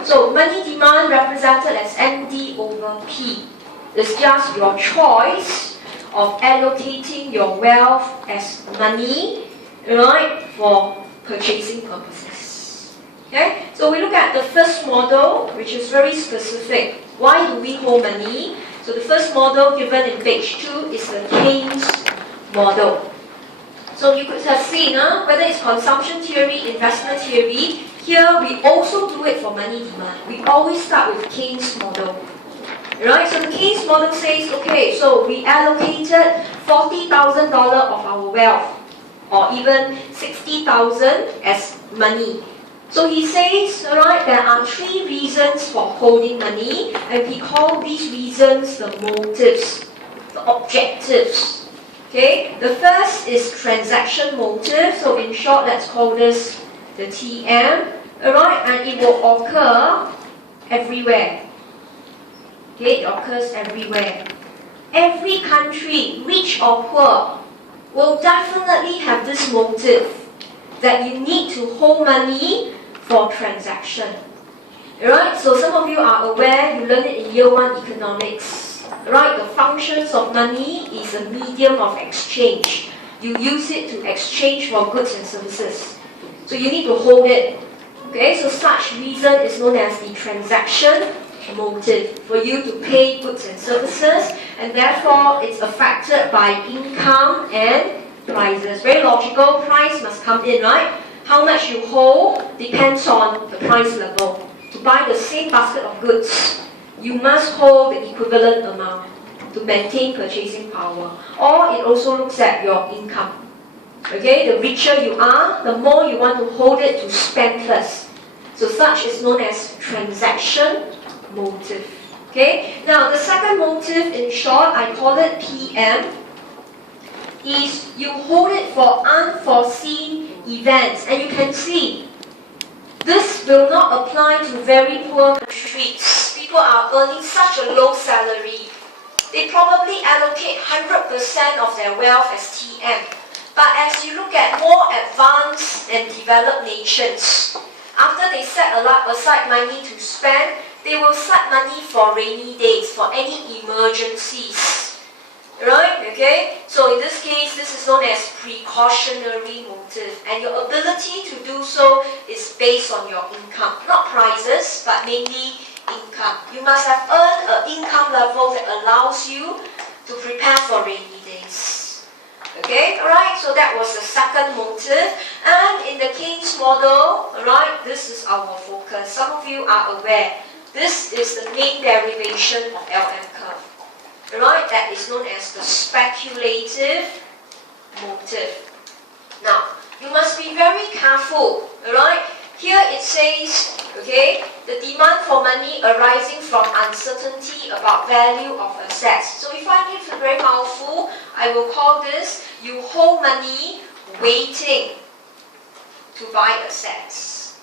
Alright, so money demand represented as MD over P is just your choice of allocating your wealth as money, right, for purchasing purposes. Okay, so we look at the first model, which is very specific. Why do we hold money? So the first model given in page 2 is the Keynes model. So you could have seen, whether it's consumption theory, investment theory, here we also do it for money demand. We always start with Keynes model. Right? So the Keynes model says, okay, so we allocated $40,000 of our wealth, or even $60,000 as money. So he says, alright, there are 3 reasons for holding money, and we call these reasons the motives, the objectives. Okay, the first is transaction motive. So in short, let's call this the TM. Alright, and it will occur everywhere. Okay, it occurs everywhere. Every country, rich or poor, will definitely have this motive that you need to hold money for transaction. Alright, so some of you are aware, you learned it in year 1 economics. Right, the functions of money is a medium of exchange. You use it to exchange for goods and services. So you need to hold it. Okay, so such reason is known as the transaction motive, for you to pay goods and services, and therefore it's affected by income and prices. Very logical, price must come in, right? How much you hold depends on the price level. To buy the same basket of goods, you must hold the equivalent amount to maintain purchasing power. Or it also looks at your income. Okay, the richer you are, the more you want to hold it to spend first. So such is known as transaction motive. Okay, now the second motive, in short, I call it PM, is you hold it for unforeseen events. And you can see, this will not apply to very poor countries. People are earning such a low salary. They probably allocate 100% of their wealth as TM. But as you look at more advanced and developed nations, after they set aside money to spend, they will set money for rainy days, for any emergencies. Right? Okay? So in this case, this is known as precautionary motive. And your ability to do so is based on your income. Not prices, but mainly income. You must have earned an income level that allows you to prepare for rainy days. Okay? Alright, so that was the second motive. And in the Keynes model, alright, this is our focus. Some of you are aware. This is the main derivation of LM curve. Right, that is known as the speculative motive. Now, you must be very careful. Alright, here it says, okay, the demand for money arising from uncertainty about value of assets. So if I find it very powerful, I will call this, you hold money waiting to buy assets.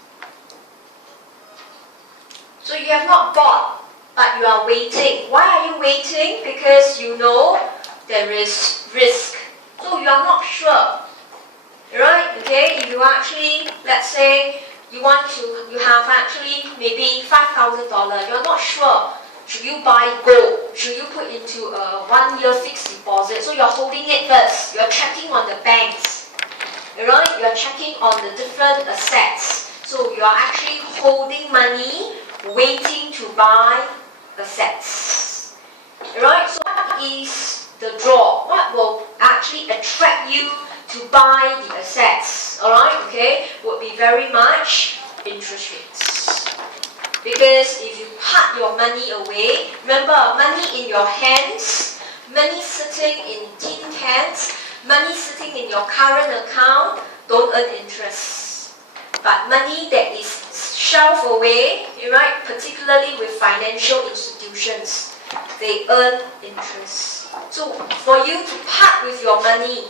So you have not bought, but you are waiting. Why are you waiting? Because you know there is risk. So you are not sure. Right? Okay? If you actually, let's say, you have actually maybe $5,000. You're not sure. Should you buy gold? Should you put into a 1-year fixed deposit? So you're holding it first. You're checking on the banks. Right? You're checking on the different assets. So you are actually holding money, waiting to buy assets. Right? So what is the draw? What will actually attract you to buy the assets? Alright, okay, would be very much interest rates. Because if you park your money away, remember, money in your hands, money sitting in tin cans, money sitting in your current account, don't earn interest. But money that is shelved away, right, particularly with financial institutions, they earn interest. So for you to part with your money,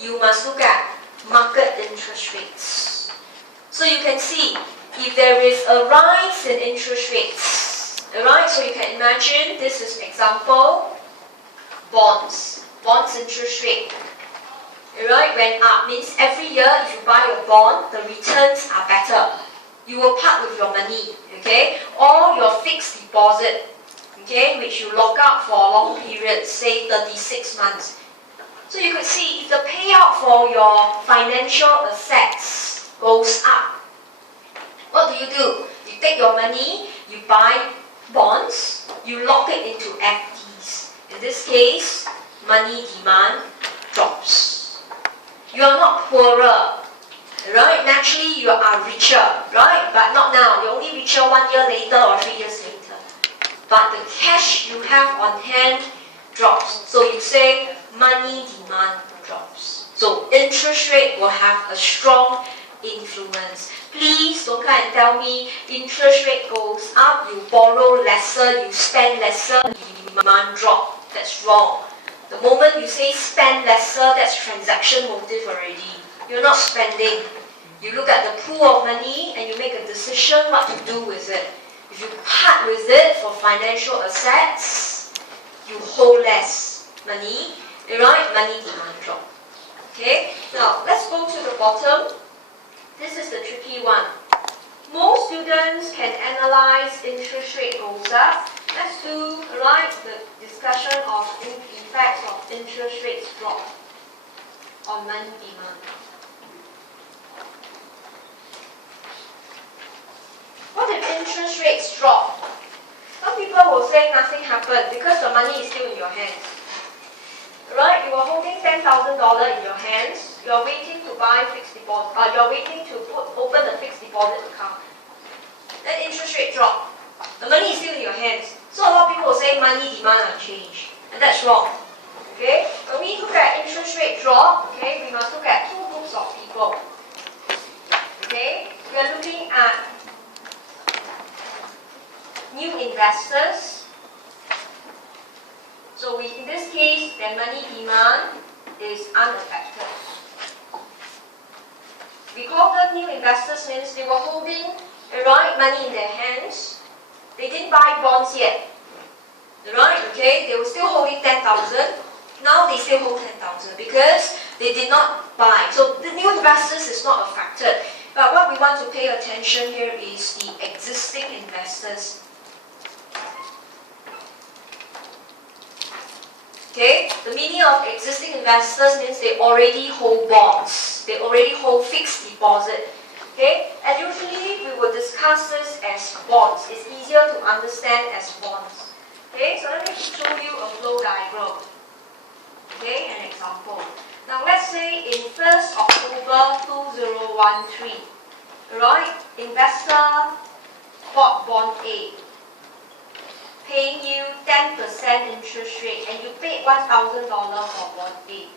you must look at market interest rates. So you can see, if there is a rise in interest rates, alright, so you can imagine, this is example, bonds interest rate. Alright, went up, means every year if you buy a bond, the returns are better. you will part with your money, okay? Or your fixed deposit, okay, which you lock up for a long period, say 36 months. So you could see if the payout for your financial assets goes up, what do? You take your money, you buy bonds, you lock it into FDs. In this case, money demand drops. You are not poorer, right? Naturally, you are richer, right? But not now. You're only richer 1 year later or 3 years later. But the cash you have on hand drops. So you say money demand drops. So interest rate will have a strong influence. Please don't come and tell me interest rate goes up, you borrow lesser, you spend lesser, demand drop. That's wrong. The moment you say spend lesser, that's transaction motive already. You're not spending. You look at the pool of money and you make a decision what to do with it. If you part with it for financial assets, you hold less money, right? Money demand drop. Okay? Now, let's go to the bottom. This is the tricky one. Most students can analyze interest rate goes up. Let's do, right, the discussion of effects of interest rates drop on money demand. What if interest rates drop? Some people will say nothing happened because the money is still in your hands. Right? You are holding $10,000 in your hands. You are waiting to buy fixed deposit. You are waiting to open a fixed deposit account. Then interest rate drop. The money is still in your hands. So a lot of people will say money demand unchanged, and that's wrong. Okay? When we look at interest rate drop, okay, we must look at two groups of people. Okay? We are looking at new investors. So in this case, their money demand is unaffected. We call them new investors means they were holding right money in their hands. They didn't buy bonds yet. Right? Okay? They were still holding 10,000. Now they still hold 10,000 because they did not buy. So the new investors is not affected. But what we want to pay attention here is the existing investors. Okay, the meaning of existing investors means they already hold bonds. They already hold fixed deposit. Okay, and usually we will discuss this as bonds. It's easier to understand as bonds. Okay, so let me show you a flow diagram. Okay, an example. Now let's say in 1st October 2013, right, investor bought bond A, paying you 10% interest rate, and you paid $1,000 for bond A.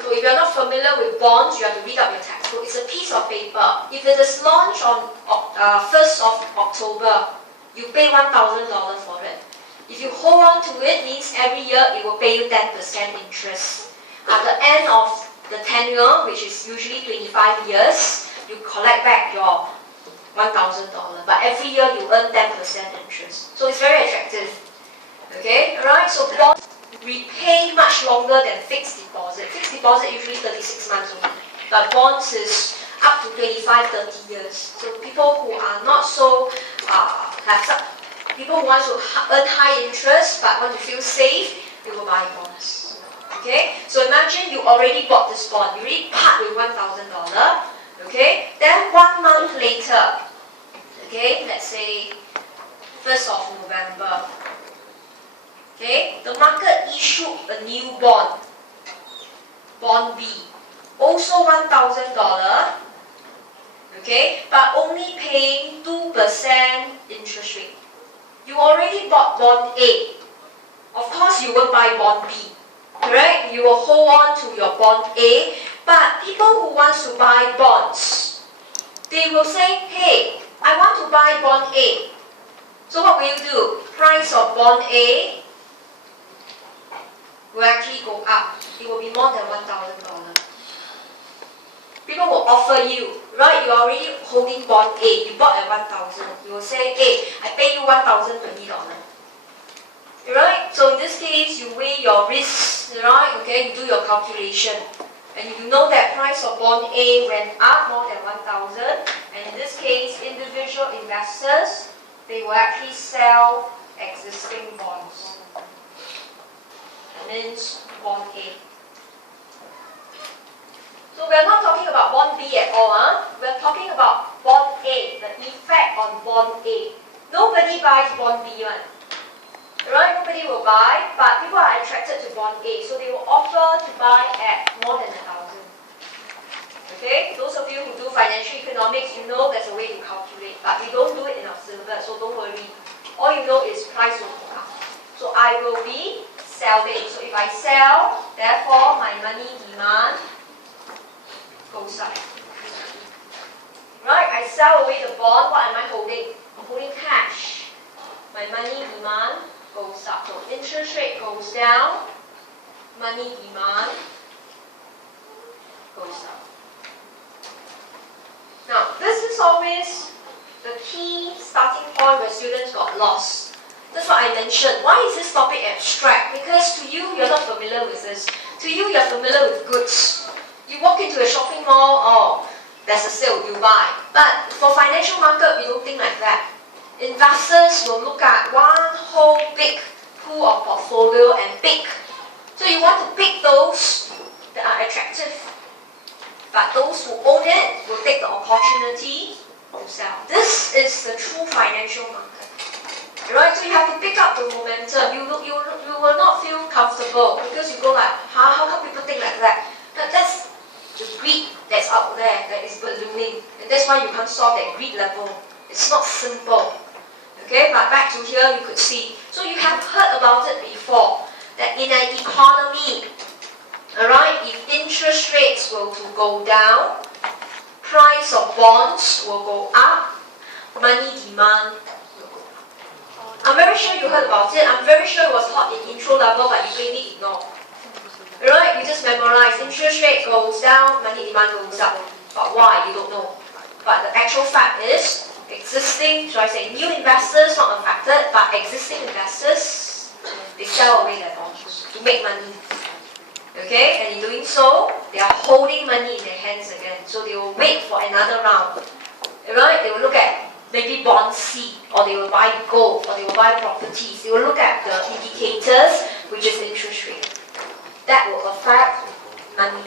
So if you're not familiar with bonds, you have to read up your textbook. It's a piece of paper. If it is launched on 1st of October, you pay $1,000 for it. If you hold on to it, means every year it will pay you 10% interest. At the end of the tenure, which is usually 25 years, you collect back your $1,000. But every year you earn 10% interest. So it's very attractive. Okay? Alright, so bonds repay much longer than fixed deposit. Fixed deposit usually 36 months only. But bonds is up to 25, 30 years. So people who are not so, people who want to earn high interest but want to feel safe, they will buy bonds. Okay? So imagine you already bought this bond. You already part with $1,000. Okay? Then 1 month later, okay, let's say 1st of November, okay, the market issued a new bond, bond B, also $1,000, okay, but only paying 2% interest rate. You already bought bond A. Of course, you won't buy bond B, correct? You will hold on to your bond A. But people who want to buy bonds, they will say, hey, I want to buy bond A. So what will you do? Price of bond A will actually go up. It will be more than $1,000. People will offer you, right? You're already holding bond A. You bought at 1,000. You will say, hey, I pay you $1,020. Right? So in this case, you weigh your risks, right? Okay, you do your calculation. And you know that price of bond A went up more than 1,000, and in this case, individual investors, they will actually sell existing bonds. That means bond A. So we're not talking about bond B at all. We're talking about bond A, the effect on bond A. Nobody buys bond B one. Right? Nobody will buy, but people are attracted to bond A, so they will offer to buy at more than 1,000. Okay? Those of you who do financial economics, you know there's a way to calculate, but we don't do it in our syllabus, so don't worry. All you know is price will go up. So I will be selling. So if I sell, therefore my money demand goes up. Right? I sell away the bond. What am I holding? I'm holding cash. My money demand goes up. So interest rate goes down. Money demand goes up. Now, this is always the key starting point where students got lost. That's what I mentioned. Why is this topic abstract? Because to you, you're not familiar with this. To you, you're familiar with goods. You walk into a shopping mall, oh, there's a sale, you buy. But for financial market, we don't think like that. Investors will look at one whole big pool of portfolio and pick. So you want to pick those that are attractive. But those who own it will take the opportunity to sell. This is the true financial market. Right? So you have to pick up the momentum. You will not feel comfortable because you go like, how come people think like that? That's the greed that's out there that is ballooning. And that's why you can't solve that greed level. It's not simple. Okay, but back to here you could see. So you have heard about it before, that in an economy, alright, if interest rates were to go down, price of bonds will go up, money demand will go up. I'm very sure you heard about it. I'm very sure it was taught in intro level, but you plainly ignore. Right? You just memorize. Interest rate goes down, money demand goes up. But why? You don't know. But the actual fact is, existing, should I say, new investors not affected, but existing investors, they sell away their bonds to make money. Okay? And in doing so, they are holding money in their hands again. So they will wait for another round. Right? They will look at maybe bond C, or they will buy gold, or they will buy properties. They will look at the indicators, which is interest rate. That will affect money.